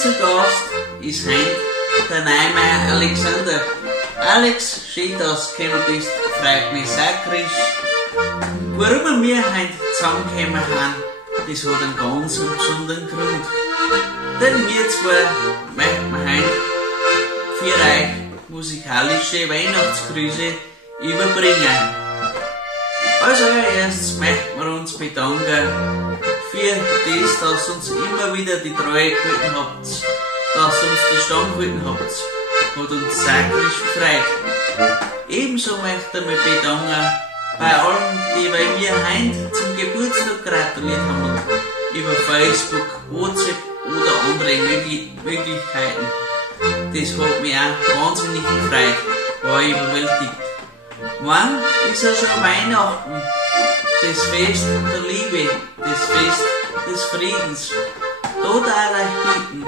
zu Gast ist heute der Neumeier Alexander. Alex, schön, dass du gekommen bist, freut mich sakrisch. Warum wir heute zusammengekommen sind, das hat einen ganz besonderen Grund. Denn wir zwei möchten heute für euch musikalische Weihnachtsgrüße überbringen. Als allererstes möchten wir uns bedanken für das, dass uns immer wieder die Treue gehalten habt, dass uns die Stand gehalten habt. Hat uns sakrisch gefreut. Ebenso möchten wir bedanken bei allen, die bei mir heute zum Geburtstag gratuliert haben, über Facebook, WhatsApp oder andere Möglichkeiten. Das hat mich auch wahnsinnig gefreut, war überwältigt. Morgen ist ja schon Weihnachten, das Fest der Liebe, das Fest des Friedens. Da darf ich bitten,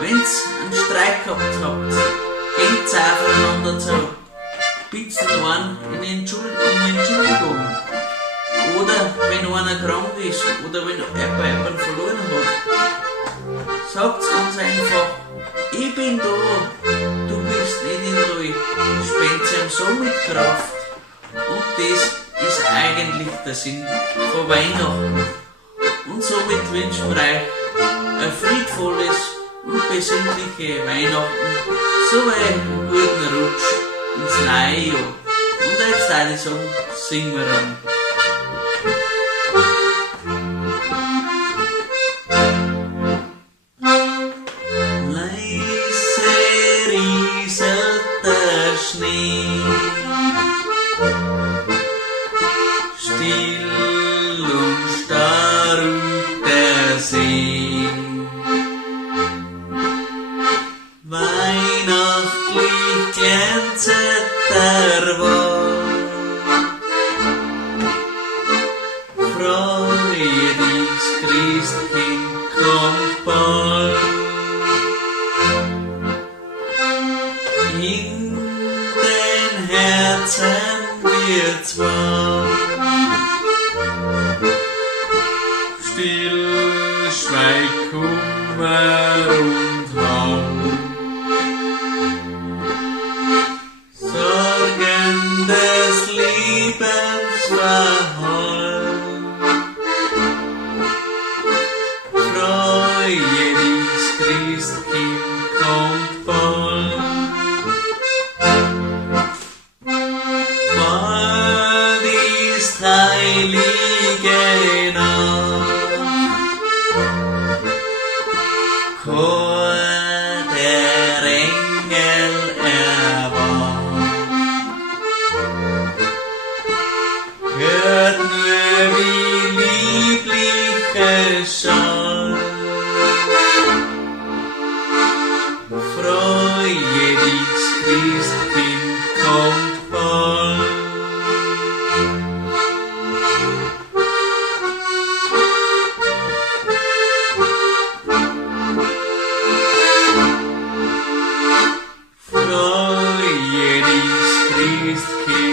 wenn's einen Streit gehabt habt, geht's aufeinander zu, bittet einen um Entschuldigung. Oder wenn einer krank ist oder wenn jemand verloren hat, sagt's ganz einfach, ich bin da, du bist nicht in Ruhe, spendet ihm so mit Kraft. Und das ist eigentlich der Sinn von Weihnachten. Und somit wünschen wir euch ein friedvolles und besinnliche Weihnachten, sowie einen guten Rutsch ins neue Jahr. Und jetzt würde ich sagen, singen wir an. Schnee, still und starr ruht der See, weihnachtlich glänzet der Wald, freu dich, Christkind kommt bald. In den Herzen wird's warm, still schweigt Kummer und Harm, Sorgen des Lebens verhallen, freue dich, Christkind kommt bald. Heilige Nacht, Chor der Engel erwacht, hört nur wie lieblich es schallt, freue dich, Christkind kommt bald. Christkind